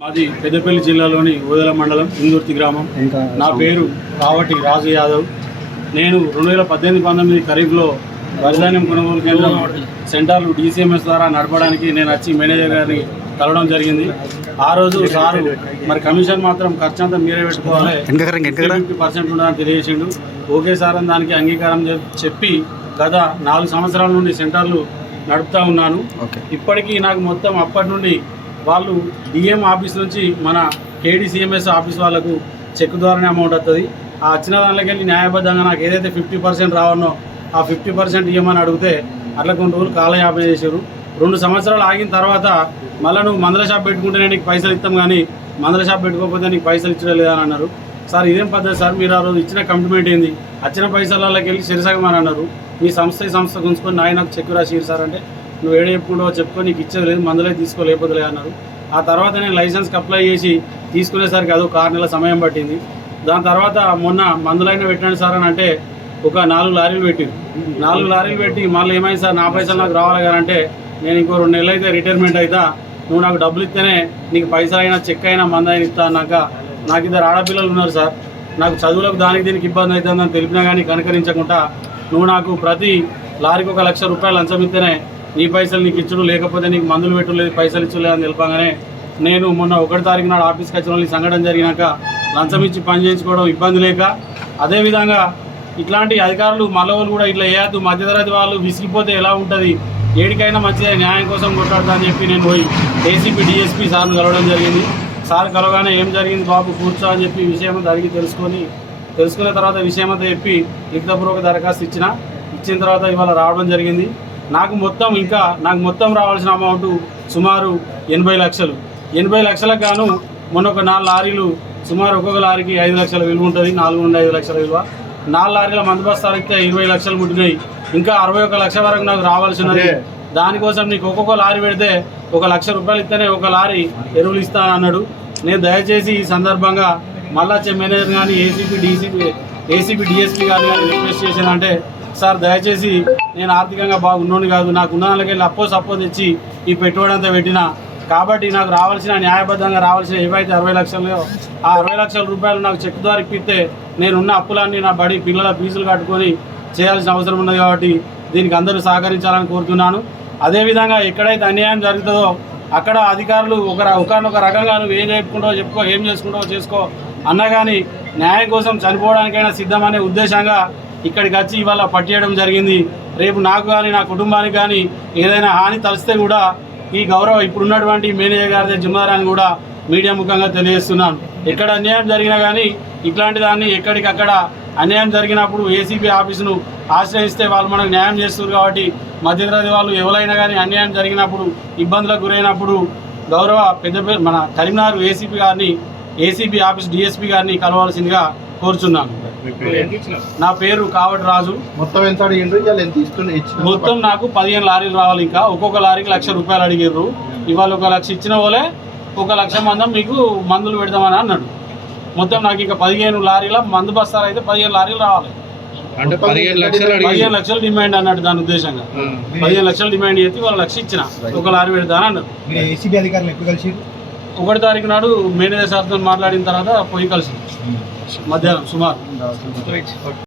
మాది పెద్దపల్లి జిల్లాలోని ఓదెల మండలం ఇందుర్తి గ్రామం. నా పేరు కావటి రాజు యాదవ్. నేను రెండు వేల పద్దెనిమిది పంతొమ్మిది ఖరీఫ్లో వరిధాన్యం కొనుగోలు కేంద్రం సెంటర్లు డీసీఎంఎస్ ద్వారా నడపడానికి నేను వచ్చి మేనేజర్ గారిని కలవడం జరిగింది. ఆ రోజు సారు మరి కమిషన్ మాత్రం ఖర్చు అంతా మీరే పెట్టుకోవాలి. ఫిఫ్టీ పర్సెంట్ ఉండాలని తెలియజేసిండు. ఓకే సార్ అని దానికి అంగీకారం చెప్- చెప్పి గత నాలుగు సంవత్సరాల నుండి సెంటర్లు నడుపుతా ఉన్నాను. ఇప్పటికీ నాకు మొత్తం అప్పటి నుండి వాళ్ళు డిఎం ఆఫీస్ నుంచి మన కేడీసీఎంఎస్ ఆఫీస్ వాళ్ళకు చెక్ ద్వారానే అమౌంట్ వస్తుంది ఆ వచ్చిన దానిలోకి న్యాయబద్ధంగా నాకు ఏదైతే ఫిఫ్టీ పర్సెంట్ రావనో ఆ ఫిఫ్టీ పర్సెంట్ ఇవ్వమని అడిగితే అట్లా కొన్ని రోజులు కాలయాపన చేశారు. రెండు సంవత్సరాలు ఆగిన తర్వాత మళ్ళీ నువ్వు మందుల షాప్ పెట్టుకుంటేనే నీకు పైసలు ఇస్తాం కానీ మందుల షాప్ పెట్టుకోకపోతే నీకు పైసలు ఇచ్చడం లేదని అన్నారు. సార్ ఇదేం పద్ధతి సార్? మీరు ఆ రోజు ఇచ్చిన కమిట్మెంట్ ఏంది? వచ్చిన పైసలకి వెళ్ళి సిరిసగమని అన్నారు. మీ సంస్థ సంస్థ గుంచుకొని నాయనకు చెక్కు రాసి సార్ అంటే నువ్వు ఏడు చెప్పుకుంటావో చెప్పుకొని నీకు ఇచ్చేది లేదు మందులే తీసుకోలేకపోతే అన్నారు. ఆ తర్వాత నేను లైసెన్స్కి అప్లై చేసి తీసుకునేసరికి అది ఒక ఆరు నెలల సమయం పట్టింది. దాని తర్వాత మొన్న మందులైనా పెట్టండి సార్ అని అంటే ఒక నాలుగు లారీలు పెట్టి నాలుగు లారీలు పెట్టి మళ్ళీ ఏమైంది సార్ నా పైసలు నాకు రావాలి కానీ అంటే నేను ఇంకో రెండు నెలలు అయితే రిటైర్మెంట్ అవుతా నువ్వు నాకు డబ్బులు ఇస్తేనే నీకు పైసలు అయినా చెక్ అయినా మంద అయినా ఇస్తా అన్నాక నాకు ఇద్దరు ఆడపిల్లలు ఉన్నారు సార్. నాకు చదువులకు దానికి దీనికి ఇబ్బంది అవుతుందని తెలిపినా కానీ కనుకరించకుండా నువ్వు నాకు ప్రతి లారీకి ఒక లక్ష రూపాయలు లంచం ఇస్తేనే నీ పైసలు నీకు ఇచ్చుడు లేకపోతే నీకు మందులు పెట్టలేదు పైసలు ఇచ్చలేదు అని తెలిపగానే నేను మొన్న ఒకటి తారీఖు నాడు ఆఫీస్కి వచ్చిన వాళ్ళు సంఘటన జరిగినాక లంచం ఇచ్చి పని చేయించుకోవడం ఇబ్బంది లేక అదేవిధంగా ఇట్లాంటి అధికారులు మల్లవాళ్ళు కూడా ఇట్లా వేయద్దు మధ్యతరగతి వాళ్ళు విసిగిపోతే ఎలా ఉంటుంది? ఏడికైనా మంచిదే న్యాయం కోసం కొట్లాడతా అని చెప్పి నేను పోయి ఏసీపీ డిఎస్పీ సార్ను కలవడం జరిగింది. సార్ కలవగానే ఏం జరిగింది బాబు కూర్చో అని చెప్పి విషయం అంతా అడిగి తెలుసుకొని తెలుసుకున్న తర్వాత విషయం అంతా చెప్పి లిఖితపూర్వక దరఖాస్తు ఇచ్చిన. ఇచ్చిన తర్వాత ఇవాళ రావడం జరిగింది. నాకు మొత్తం ఇంకా నాకు మొత్తం రావాల్సిన అమౌంట్ సుమారు ఎనభై లక్షలు. ఎనభై లక్షలకు గాను మొన్న ఒక నాలుగు లారీలు సుమారు ఒక్కొక్క లారీకి ఐదు లక్షల విలువ ఉంటుంది నాలుగు నుండి ఐదు లక్షల విలువ. నాలుగు లారీల మందు బస్తాలు ఇస్తే ఇరవై లక్షలు ముట్టినాయి ఇంకా అరవై ఒక లక్ష వరకు నాకు రావాల్సి ఉన్నది దానికోసం నీకు ఒక్కొక్క లారీ పెడితే ఒక లక్ష రూపాయలు ఇస్తేనే ఒక లారీ ఎరువులు ఇస్తా అన్నాడు. నేను దయచేసి ఈ సందర్భంగా మళ్ళా మేనేజర్ కానీ ఏసీపీ డీసీపీ ఏసీపీ డిఎస్పీ గారు కానీ రిక్వెస్ట్ చేశానంటే సార్ దయచేసి నేను ఆర్థికంగా బాగున్నోని కాదు నాకు ఉన్న వాళ్ళకి వెళ్ళి అప్పో సప్పో తెచ్చి ఈ పెట్టుబడి అంతా పెట్టిన. కాబట్టి నాకు రావాల్సిన న్యాయబద్ధంగా రావాల్సిన ఏవైతే అరవై లక్షలు ఆ అరవై లక్షల రూపాయలు నాకు చెక్ ద్వారా ఇప్పిస్తే నేనున్న అప్పులన్నీ నా బడి పిల్లల ఫీజులు కట్టుకొని చేయాల్సిన అవసరం ఉన్నది కాబట్టి దీనికి అందరూ సహకరించాలని కోరుతున్నాను. అదేవిధంగా ఎక్కడైతే అన్యాయం జరుగుతుందో అక్కడ అధికారులు ఒక ఒకనొక రకంగా నువ్వు ఏం చెప్పుకుంటావో చెప్పుకో ఏం చేసుకుంటావో చేసుకో. అన్నా కానీ న్యాయం కోసం చనిపోవడానికైనా సిద్ధమనే ఉద్దేశంగా ఇక్కడికి వచ్చి ఇవాళ పట్టేయడం జరిగింది. రేపు నాకు కానీ నా కుటుంబానికి కానీ ఏదైనా హాని తలిస్తే కూడా ఈ గౌరవ ఇప్పుడున్నటువంటి మేనేజర్ గారి జిమ్మదారాన్ని కూడా మీడియా ముఖంగా తెలియజేస్తున్నాను. ఎక్కడ అన్యాయం జరిగినా కానీ ఇట్లాంటి దాన్ని ఎక్కడికక్కడ అన్యాయం జరిగినప్పుడు ఏసీబీ ఆఫీసును ఆశ్రయిస్తే వాళ్ళు మనకు న్యాయం చేస్తారు కాబట్టి మధ్యతరగతి వాళ్ళు ఎవరైనా కానీ అన్యాయం జరిగినప్పుడు ఇబ్బందులకు గురైనప్పుడు గౌరవ పెద్ద మన కరీంనగర్ ఏసీపీ గారిని ఏసీబీ ఆఫీస్ డిఎస్పీ గారిని కలవాల్సిందిగా కోరుచున్నాను. నా పేరు కావటి రాజు. మొత్తం ఎంత అడిగిండ్రు ఇవాళ ఎంత ఇస్తున్నా మొత్తం నాకు పదిహేను లారీలు రావాలి ఇంకా. ఒక్కొక్క లారీకి లక్ష రూపాయలు అడిగారు ఇవాళ ఒక లక్ష ఇచ్చిన వాళ్ళే ఒక లక్ష మందం మీకు మందులు పెడదామని అన్నాడు. మొత్తం నాకు ఇంకా పదిహేను లారీల మందు బస్తాలు అయితే పదిహేను లారీలు రావాలి. అంటే పదిహేను లక్షలు పదిహేను లక్షలు డిమాండ్ అన్నాడు దాని ఉద్దేశంగా. పదిహేను లక్షలు డిమాండ్ చేసి వాళ్ళ లక్ష ఇచ్చిన. ఒక లారీ పెడతాను అన్నారు మీరు ఏసీబీ అధికారులు ఎప్పుడు కలిసి ఒకటి తారీఖు నాడు మేనేజర్ సార్తో మాట్లాడిన తర్వాత పోయి కలిసి మధ్యాహ్నం సుమారు.